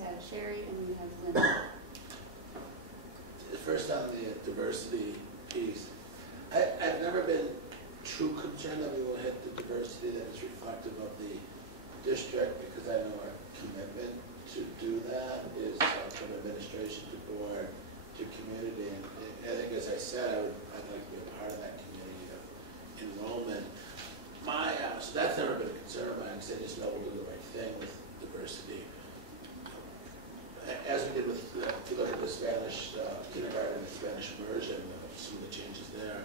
have Sherry, and we have Linda. First on the diversity piece, I've never been too concerned that we will hit the diversity that is reflective of the district, because I know our commitment to do that is from administration to board to community. And I think, as I said, I'd like to be a part of that community of enrollment. So that's never been a concern of mine, because I just know we'll do the right thing with diversity. As we did with, if you look at the Spanish kindergarten, the Spanish immersion, some of the changes there.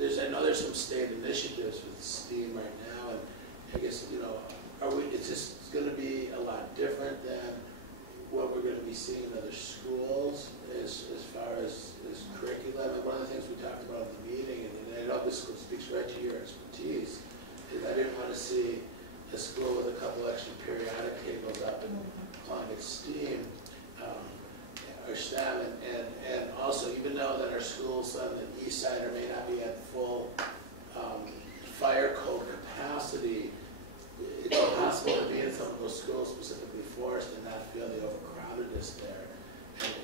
I know there's some state initiatives with STEAM right now, and I guess, it's just going to be a lot different than what we're going to be seeing in other schools as far as curriculum. And one of the things we talked about at the meeting, and I know this speaks right to your expertise, is I didn't want to see a school with a couple extra periodic tables up and climate STEAM or STEM, and also, even though that our schools on the east side may not be at full fire code capacity, it's impossible to be in some of those schools, specifically Forest, and not feel the overcrowdedness there.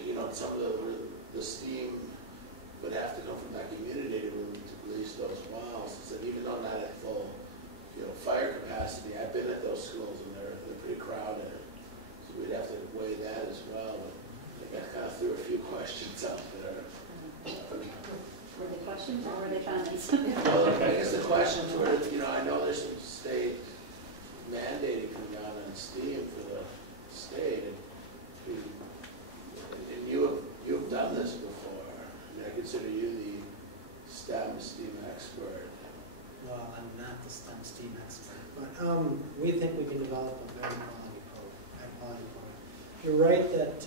And some of the STEAM would have to come from that community to release those walls. So even though not at full fire capacity, I've been at those schools and they're pretty crowded. So we'd have to weigh that as well. But I think I kind of threw a few questions out there. Were they questions or were they comments? Well, I guess the questions were, I know there's some state mandating coming out on STEAM for the state, and you've done this before. I consider you the STEAM expert. Well, I'm not the STEAM expert, but we think we can develop a very quality program. You're right that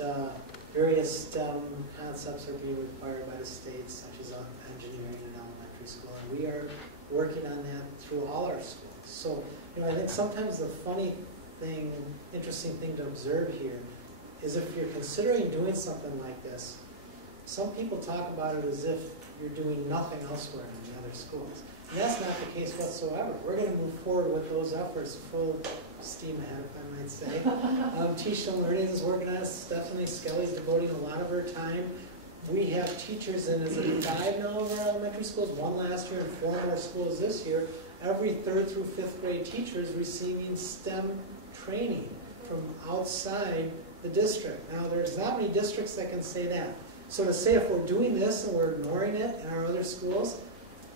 various STEM concepts are being required by the states, such as engineering in elementary school, and we are working on that through all our schools. So, I think sometimes the funny thing, interesting thing to observe here is if you're considering doing something like this, some people talk about it as if you're doing nothing elsewhere in the other schools. And that's not the case whatsoever. We're going to move forward with those efforts full steam ahead, if I might say. Teach and Learning is working on it. Stephanie Skelly's devoting a lot of her time. We have teachers in, is it 5 now of our elementary schools? 1 last year and 4 more schools this year. Every 3rd through 5th grade teachers receiving STEM training from outside the district. Now, there's not many districts that can say that. So to say if we're doing this and we're ignoring it in our other schools,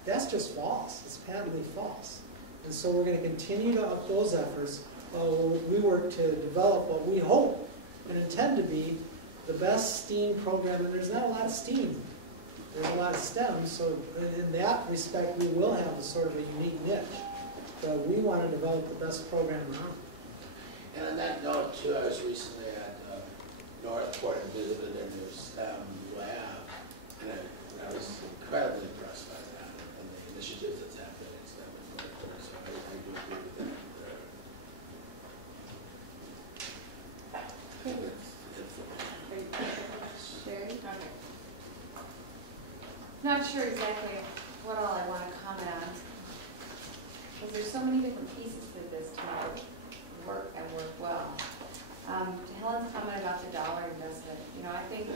that's just false. It's patently false. And so we're going to continue to up those efforts while we work to develop what we hope and intend to be the best STEAM program. And there's not a lot of STEAM. There's a lot of STEM. So in that respect, we will have a sort of a unique niche. But we want to develop the best program around. And on that note, too, I was recently at Northport and visited their new STEM lab. And I was incredibly impressed by that and the initiatives that's happening in STEM in Northport. So I do agree with that. Sherry? Okay. Not sure exactly what all I want to comment on, because there's so many different pieces to this to work and work well. To Helen's comment about the dollar investment, I think,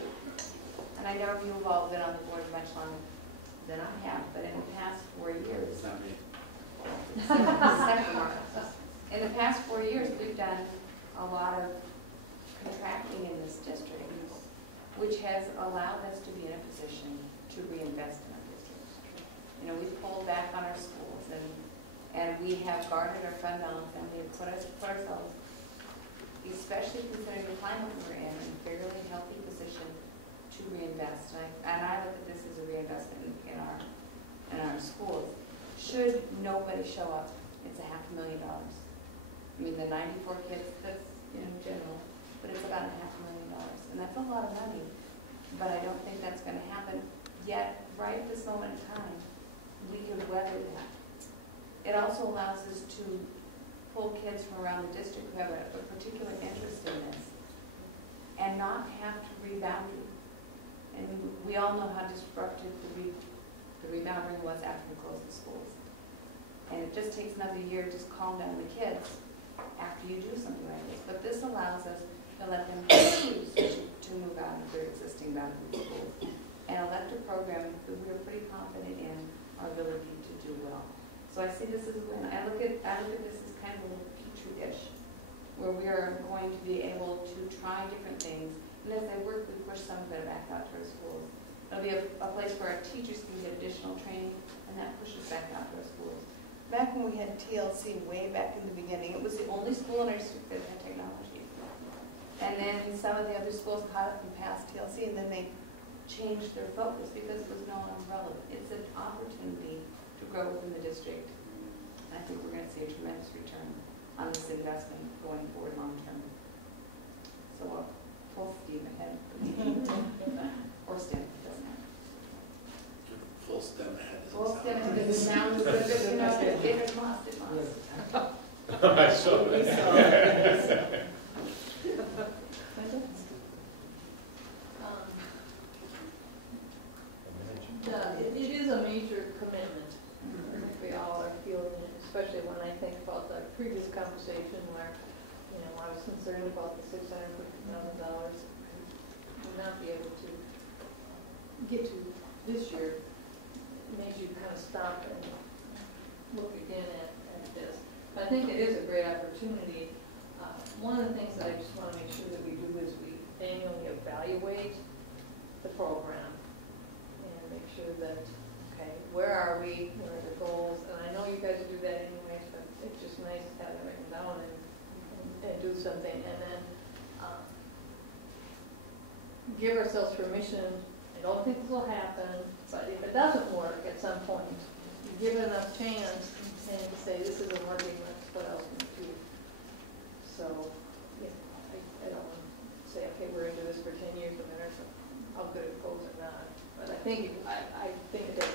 and I know you've all been on the board much longer than I have, but in the past 4 years, It's not me. in the past 4 years, we've done a lot of contracting in this district, which has allowed us to be in a position to reinvest in our district. We've pulled back on our schools, and we have garnered our fund balance, and we have put ourselves, especially considering the climate we're in a fairly healthy position to reinvest. And I look at this as a reinvestment in our schools. Should nobody show up, it's $500,000. I mean, the 94 kids, that's in general, but it's about $500,000, and that's a lot of money. But I don't think that's going to happen. Yet, right at this moment in time, we can weather that. It also allows us to pull kids from around the district who have a particular interest in this and not have to rebound. And we all know how disruptive the rebounding was after we closed the schools. And it just takes another year to just calm down the kids after you do something like this. But this allows us and let them choose to move out of their existing boundary schools. And elect a program that we are pretty confident in our ability to do well. So I see this as a win. I look at this as kind of a little petri dish, where we are going to be able to try different things. And as they work, we push some of it back out to our schools. It'll be a place where our teachers can get additional training, and that pushes back out to our schools. Back when we had TLC way back in the beginning, it was the only school in our district that had technology. And then some of the other schools caught up and passed TLC, and then they changed their focus because it was no longer relevant. It's an opportunity to grow within the district. And I think we're going to see a tremendous return on this investment going forward long term. So full steam ahead. Or STEM, doesn't matter. Full STEM ahead. Full STEM ahead is now, you know, it lost, it lost. I saw that. It is a major commitment. I think we all are feeling it, especially when I think about the previous conversation where, you know, I was concerned about the $650,000 would not be able to get to this year. It makes you kind of stop and look again at this. But I think it is a great opportunity. One of the things that I just want to make sure that we do is we annually evaluate the program and make sure that, okay, where are we, what are the goals? And I know you guys do that anyways, but it's just nice to have it written down and do something. And then give ourselves permission. I don't think this will happen, but if it doesn't work at some point, you give it enough chance and say, this isn't working, what else can we do? So, you know, I don't want to say, okay, we're into this for 10 years, no matter how good it goes or not. But I think I think that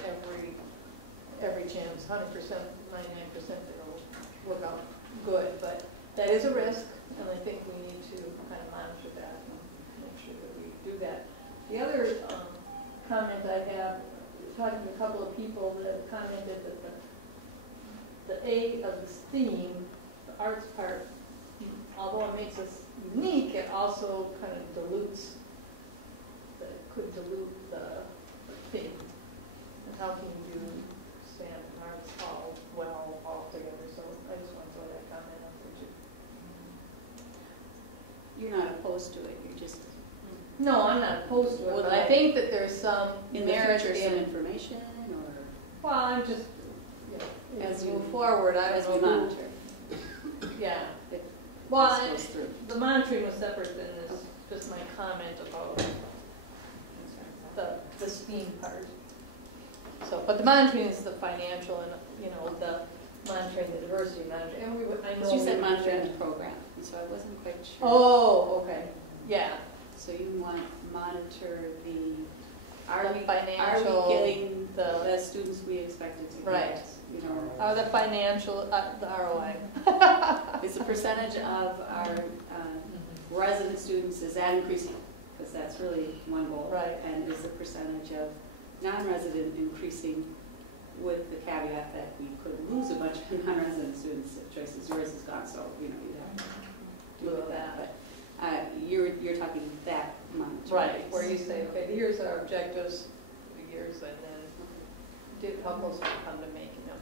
every chance, 100%, 99% it'll work out good. But that is a risk, and I think we need to kind of monitor that and make sure that we do that. The other comment I have, talking to a couple of people that have commented that the A of this theme, the arts part, although it makes us unique, it also kind of dilutes, could dilute the theme. And how can you do STEM and arts all together? So I just want to throw that comment out there too. You're not opposed to it, you're just, No, I'm not opposed to it, Would but I like think that there's some in the merit future, some in. information, or Well, I'm just, you know, As as we you- move forward, I as we don't know. monitor. Yeah. If Well, this goes through. the monitoring was separate than this, just my comment about the STEAM part. So, but the monitoring is the financial and, you know, the monitoring, the diversity monitoring. And I know. Because you said monitoring the program, and so I wasn't quite sure. Oh, okay, yeah. So you want to monitor the, The are we financial, getting the- the students we expected to get? Right. You know, The financial, the ROI. is the percentage of our resident students, is that increasing? Because that's really one goal. Right. And is the percentage of non-resident increasing with the caveat that we could lose a bunch of non-resident students if choices yours is gone, so, you know, you'd have to look at that. But you're talking that month. Right, where you say, okay, here's our objectives, the years, and then how close we come to making them.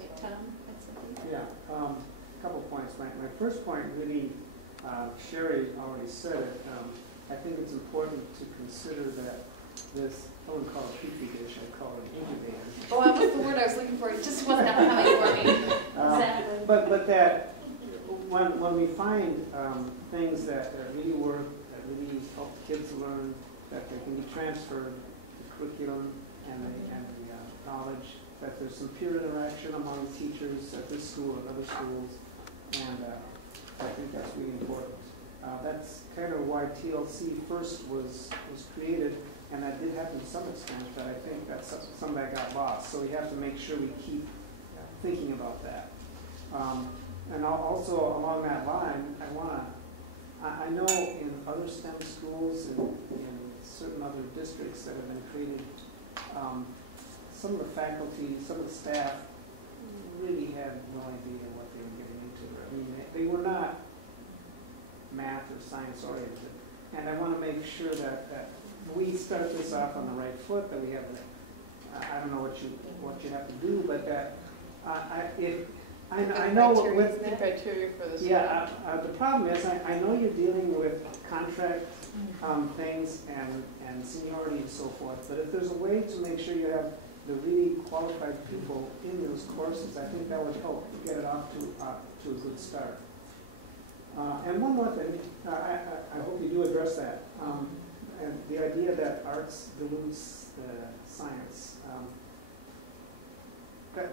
Okay, Tom, that's something? Yeah, a couple points. My first point, really, Sherry already said it. I think it's important to consider that this, I wouldn't call it a petri dish, I'd call it an incubator. Oh, that was the word I was looking for. It just wasn't coming for me. Exactly. But that when we find things that really work, that really help kids learn, that they can be transferred, the curriculum and the knowledge, that there's some peer interaction among teachers at this school and other schools, and I think that's really important. That's kind of why TLC first was created, and that did happen to some extent, but I think that's some that got lost. So we have to make sure we keep thinking about that. And also along that line, I know in other STEM schools and in certain other districts that have been created, some of the faculty, some of the staff really had no idea what they were getting into. I mean, they were not math or science science oriented. And I want to make sure that we start this off on the right foot, that we have, I don't know what you have to do, but that I know with The criteria for this. yeah, the problem is, I know you're dealing with contract things and seniority and so forth, but if there's a way to make sure you have the really qualified people in those courses, I think that would help get it off to a good start. And one more thing, I hope you do address that, and the idea that arts dilutes the science.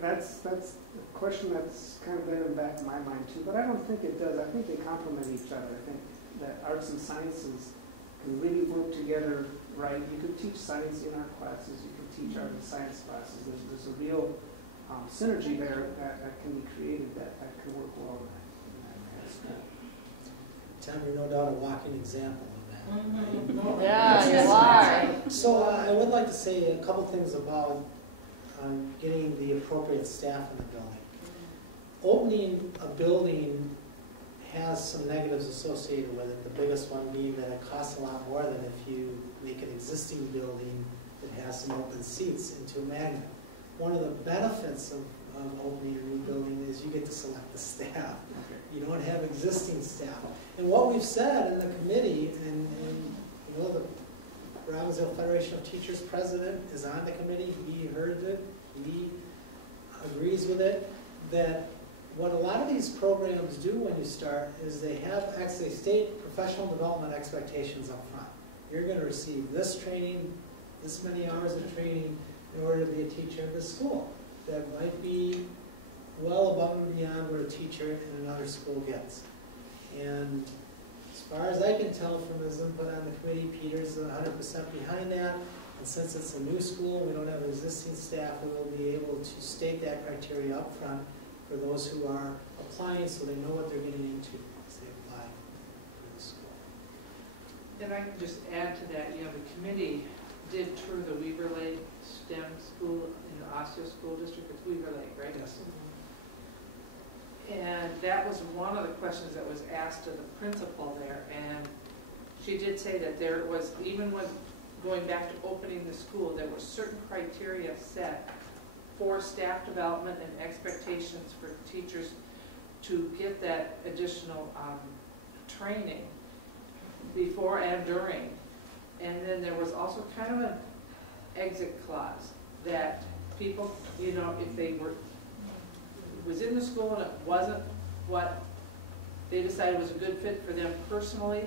That's a question that's kind of been in the back of my mind too, but I don't think it does. I think they complement each other. I think that arts and sciences can really work together right. You could teach science in art classes, you could teach art and science classes. There's a real synergy there that can be created that can work well in that aspect. Tom, you're no doubt a walking example of that. Right? Yeah, you are. So I would like to say a couple things about getting the appropriate staff in the building. Opening a building has some negatives associated with it. The biggest one being that it costs a lot more than if you make an existing building that has some open seats into a magnet. One of the benefits of opening a new building is you get to select the staff. You don't have existing staff. And what we've said in the committee, and you know, the Robbinsdale Federation of Teachers president is on the committee. He heard it. He agrees with it. That what a lot of these programs do when you start is they state professional development expectations up front. You're going to receive this training, this many hours of training in order to be a teacher of this school. That might be well above and beyond what a teacher in another school gets. And as far as I can tell from his input on the committee, Peter's 100% behind that. And since it's a new school, we don't have existing staff, we will be able to state that criteria up front for those who are applying so they know what they're getting into as they apply for the school. If I can just add to that, you know, the committee did tour the Weaver Lake STEM school in the Osseo School District. It's Weaver Lake, right? Yes. And that was one of the questions that was asked of the principal there, and she did say that there was, even when going back to opening the school, there were certain criteria set for staff development and expectations for teachers to get that additional training before and during. And then there was also kind of an exit clause that people, you know, if they was in the school and it wasn't what they decided was a good fit for them personally,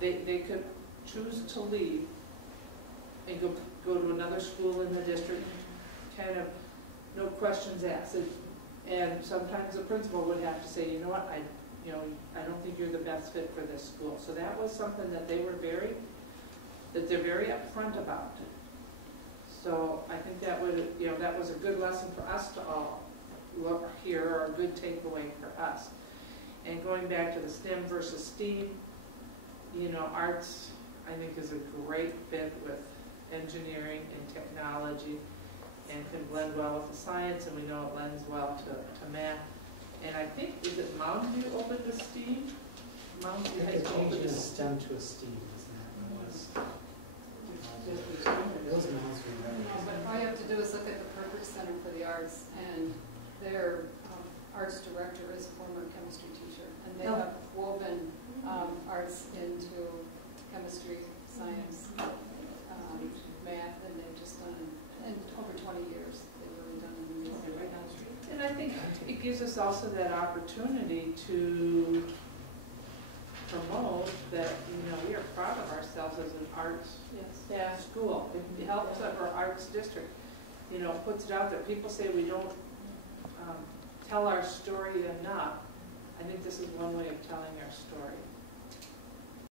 they could choose to leave and go to another school in the district, kind of no questions asked. And sometimes the principal would have to say, you know what, I don't think you're the best fit for this school. So that was something that they're very upfront about. So I think that would, you know, that was a good lesson for us to all look here, or a good takeaway for us. And going back to the STEM versus STEAM, you know, arts I think is a great fit with engineering and technology, and can blend well with the science, and we know it lends well to math. And I think, is it Mountain View open to STEAM? Mountain View High School open to STEM to a STEAM, isn't that what it was? It was Mountain View. But all you have to do is look at the Purpose Center for the Arts, and their arts director is a former chemistry teacher, and they have woven arts into chemistry, science, math, and they've just done it in over 20 years. They've really done it in the music right now. And I think it gives us also that opportunity to promote that, you know, we are proud of ourselves as an arts school. It helps our arts district, you know, puts it out there. People say we don't tell our story enough. I think this is one way of telling our story.